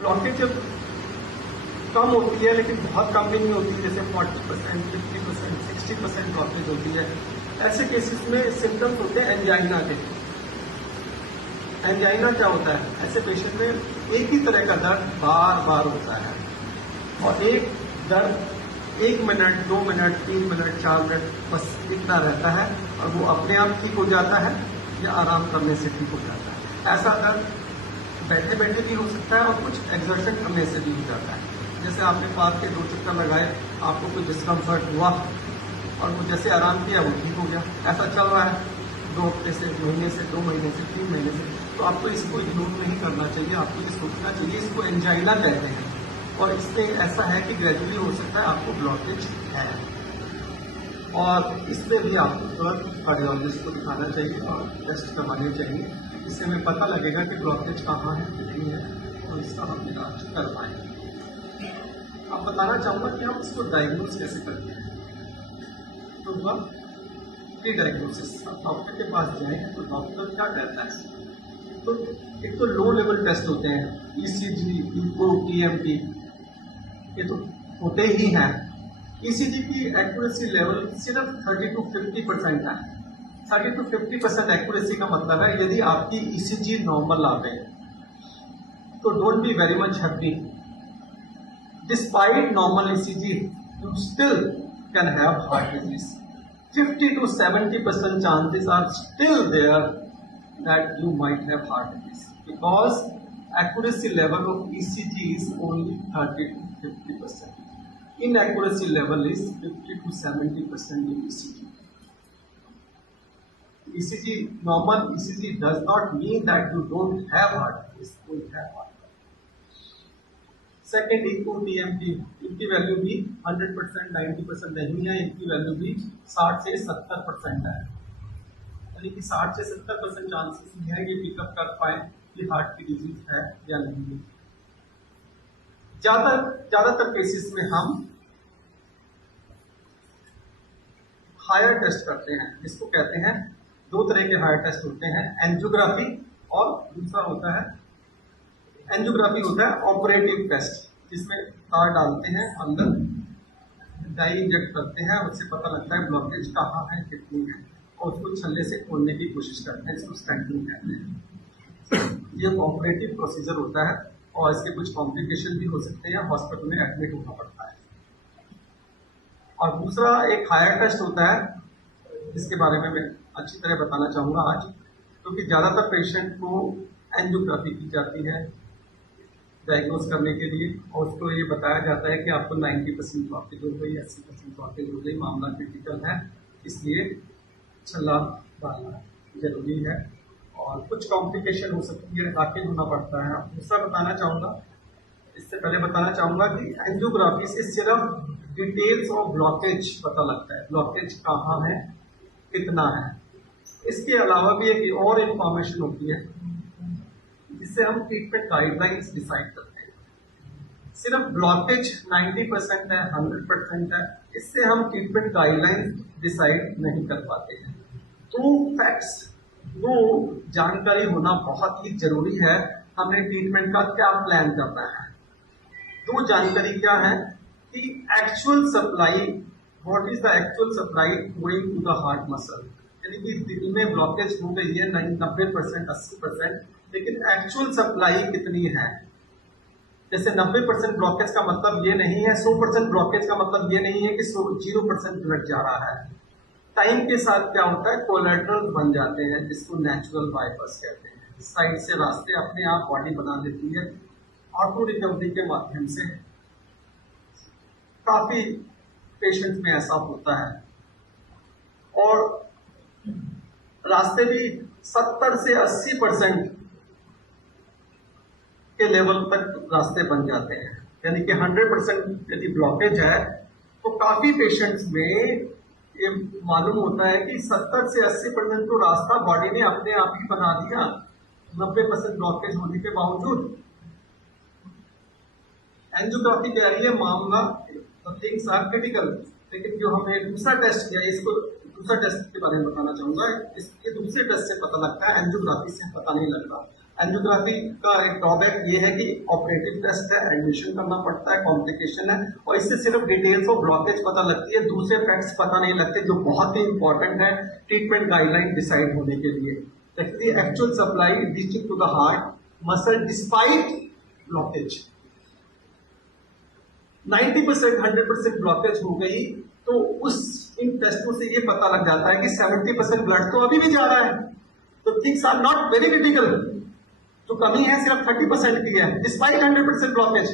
Blockage जब कम होती है, लेकिन बहुत कम भी नहीं होती, जैसे 40%, 50%, 60% ब्लॉकेज होती है, ऐसे केसेस में सिम्टम्स होते हैं एंजाइना के। एंजाइना क्या होता है? ऐसे पेशेंट में एक ही तरह का दर्द बार बार होता है, और एक दर्द 1 मिनट, 2 मिनट, 3 मिनट, 4 मिनट बस इतना रहता है, और वो अपने आप ठीक हो जाता है या आराम करने से ठीक हो जाता है। ऐसा दर्द बैठे बैठे भी हो सकता है, और कुछ एक्सर्शन करने से भी हो जाता है। जैसे आपने पार्क के 2 चक्कर लगाए, आपको कुछ डिस्कम्फर्ट हुआ, और वो जैसे आराम किया वो ठीक हो गया। ऐसा चल रहा है 2 हफ्ते से, महीने से, 2 महीने से, 3 महीने से, तो आपको इसको इग्नोर नहीं करना चाहिए। आपको ये सोचना चाहिए, इसको एंजाइना कहते हैं, और इससे ऐसा है कि ग्रेजुअली हो सकता है आपको ब्लॉकेज है, और इसमें भी आपको कार्डियोलॉजिस्ट को दिखाना चाहिए और टेस्ट करवाने चाहिए। इससे हमें पता लगेगा कि ब्लॉकेज कहाँ है, कितनी है, और इसका हम इलाज कर पाएंगे। अब बताना चाहूँगा कि हम इसको डायग्नोज कैसे करते हैं। तो वह प्री डायग्नोसिस, डॉक्टर के पास जाएं तो डॉक्टर क्या कहता है? तो एक तो लो लेवल टेस्ट होते हैं, ECG, इको, TMT, ये तो होते ही हैं। ECG की एक्यूरेसी लेवल सिर्फ 30 to 50% है। 30 to 50% एक्यूरेसी का मतलब है यदि आपकी ECG नॉर्मल आ गए तो don't be very much happy. Despite normal ECG, you still can have heart disease. 50 to 70% chances are still there that you might have heart disease, because accuracy level of ECG is only 30 to 50%. Inaccuracy level is 50 to 70% in ECG. ECG, normal ECG does not mean that you don't have heart disease, you have heart disease. Second, echo, TMT, इनकी value भी 100%, 90% नहीं है, इनकी value भी 60 से 70% है, यानी कि 60 से 70% चांसेस है कि पिकअप कर पाए कि हार्ट की डिजीज है या नहीं है। ज्यादातर केसेस में हम हायर टेस्ट करते हैं, जिसको कहते हैं, 2 तरह के हायर टेस्ट होते हैं, एंजियोग्राफी, और दूसरा होता है, एंजियोग्राफी होता है ऑपरेटिव टेस्ट, जिसमें तार डालते हैं अंदर, डाई इंजेक्ट करते हैं, उससे पता लगता है ब्लॉकेज कहाँ है, कितनी है, और उसको छल्ले से खोलने की कोशिश करते हैं, इसको स्टैंटिंग कहते हैं। ये ऑपरेटिव प्रोसीजर होता है, और इसके कुछ कॉम्प्लिकेशन भी हो सकते हैं, हॉस्पिटल में एडमिट होना पड़ता है। और दूसरा एक हायर टेस्ट होता है, जिसके बारे में मैं अच्छी तरह बताना चाहूँगा आज, क्योंकि ज़्यादातर पेशेंट को एंजियोग्राफी की जाती है डायग्नोज करने के लिए, और उसको ये बताया जाता है कि आपको 90% ब्लॉकेज हो गई, 80% ब्लॉकेज हो गई, मामला क्रिटिकल है, इसलिए छल्ला डालना जरूरी है, और कुछ कॉम्प्लिकेशन हो सकती है, दाखिल होना पड़ता है। दूसरा बताना चाहूँगा, इससे पहले बताना चाहूँगा कि एंजियोग्राफी से सिर्फ डिटेल्स ऑफ ब्लॉकेज पता लगता है, ब्लॉकेज कहाँ है, कितना है। इसके अलावा भी एक और इंफॉर्मेशन होती है, जिससे हम ट्रीटमेंट गाइडलाइंस डिसाइड करते हैं। सिर्फ ब्लॉकेज 90% है, 100% है, इससे हम ट्रीटमेंट गाइडलाइंस डिसाइड नहीं कर पाते हैं। तो फैक्ट्स, वो जानकारी होना बहुत ही जरूरी है, हमें ट्रीटमेंट का क्या प्लान करना है। दो जानकारी क्या है कि actual supply, what is the actual supply going to the heart muscle, यानी कि दिल में ब्लॉकेज हो गई है 90%, 80%, लेकिन एक्चुअल सप्लाई कितनी है। जैसे 90% ब्लॉकेज का मतलब ये नहीं है, 100% ब्लॉकेज का मतलब ये नहीं है कि 0% ब्लड जा रहा है। टाइम के साथ क्या होता है, कोलेटरल बन जाते हैं, जिसको नेचुरल बाईपास कहते हैं। साइड से रास्ते अपने आप बॉडी बना देती है, ऑटो रिकवरी के माध्यम से। काफी पेशेंट में ऐसा होता है, और रास्ते भी 70 से 80% के लेवल तक रास्ते बन जाते हैं, यानी कि 100% यदि ब्लॉकेज है तो काफी पेशेंट्स में ये मालूम होता है कि 70 से 80% तो रास्ता बॉडी ने अपने आप ही बना दिया, 90% ब्लॉकेज होने के बावजूद। एंजियोग्राफी कह रही है मामला थिंग्स आर क्रिटिकल, लेकिन जो हमने दूसरा टेस्ट किया, इसको दूसरा टेस्ट के बारे में बताना चाहूंगा। ये दूसरे टेस्ट से पता लगता है, एंजियोग्राफी से पता नहीं लगता। एंजियोग्राफी का एक ड्रॉबैक ये है कि ऑपरेटिव टेस्ट है, एडमिशन करना पड़ता है, कॉम्प्लिकेशन है, और इससे सिर्फ डिटेल्स ऑफ ब्लॉकेज पता लगती है, दूसरे फैक्ट्स पता नहीं लगते जो बहुत ही इंपॉर्टेंट है ट्रीटमेंट गाइडलाइन डिसाइड होने के लिए। Actual supply reaching to the heart muscle despite blockage. 90% 100% blockage हो गई तो उस इन टेस्टों से ये पता लग जाता है कि 70% ब्लड तो अभी भी जा रहा है, तो things are not very critical. जो कमी है सिर्फ 30% की है डिस्पाइट 100% ब्लॉकेज।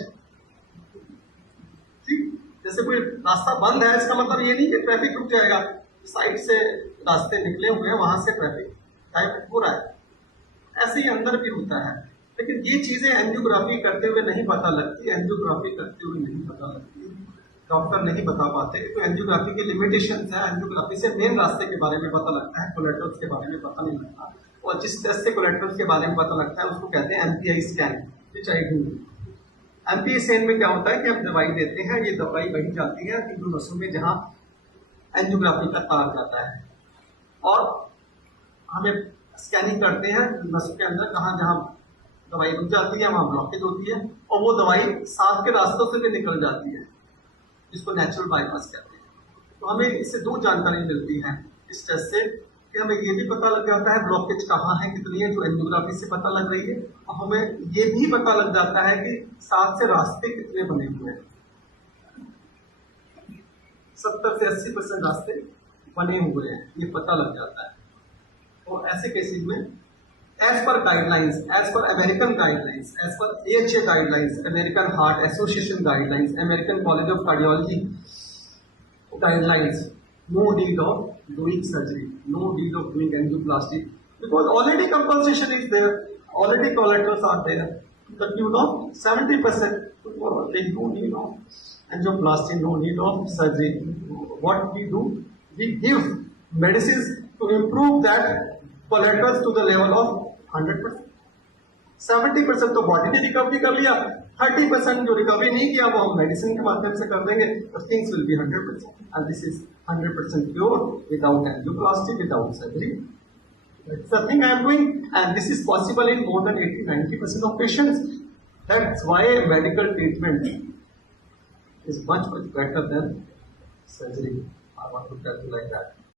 ठीक, जैसे कोई रास्ता बंद है इसका मतलब ये नहीं कि ट्रैफिक रुक जाएगा, साइड से रास्ते निकले हुए हैं वहां से ट्रैफिक टाइप हो रहा है, ऐसे ही अंदर भी होता है। लेकिन ये चीजें एंजियोग्राफी करते हुए नहीं पता लगती, एंजियोग्राफी करते हुए नहीं पता लगती, डॉक्टर नहीं बता पाते। तो एंजियोग्राफी की लिमिटेशन है, एंजियोग्राफी से मेन रास्ते के बारे में पता लगता है, कोलेटरल्स के बारे में पता नहीं लगता। और जिस टेस्ट से कोलेटरल्स के बारे में पता लगता है उसको कहते हैं MPI scan, which I do. MPI scan में क्या होता है कि हम दवाई देते हैं, ये दवाई वही जाती है तीनों नसों में जहां एंजियोग्राफी का तार जाता है, और हमें स्कैनिंग करते हैं नसों के अंदर कहाँ जहां दवाई रुक जाती है वहां ब्लॉकेज होती है, और वो दवाई सांस के रास्तों से भी निकल जाती है, जिसको नेचुरल बाईपास कहते हैं। तो हमें इससे दो जानकारी मिलती है इस टेस्ट से, कि हमें ये भी पता लग जाता है ब्लॉकेज कहाँ है, कितनी है, जो एंजियोग्राफी से पता लग रही है, और हमें ये भी पता लग जाता है कि सांस से रास्ते कितने बने हुए हैं। 70 से 80% रास्ते बने हुए हैं, ये पता लग जाता है। और ऐसे केसेस में as per guidelines, as per American guidelines, as per AHA guidelines, American Heart Association guidelines, American College of Cardiology guidelines, no need of doing surgery, no need of doing angioplasty, because already compensation is there, already collaterals are there, the tune of 70%, no need of angioplasty, no need of surgery. What we do, we give medicines to improve that collaterals to the level of 100%। 70% तो body ने recovery कर लिया, 30% जो recovery नहीं किया वो हम medicine के माध्यम से कर देंगे, तो things will be 100%, and this is 100% pure without angioplasty, without surgery. That's the thing I am doing, and this is possible in more than 80-90% of patients. That's why medical treatment is much better than surgery. I want to tell you like that.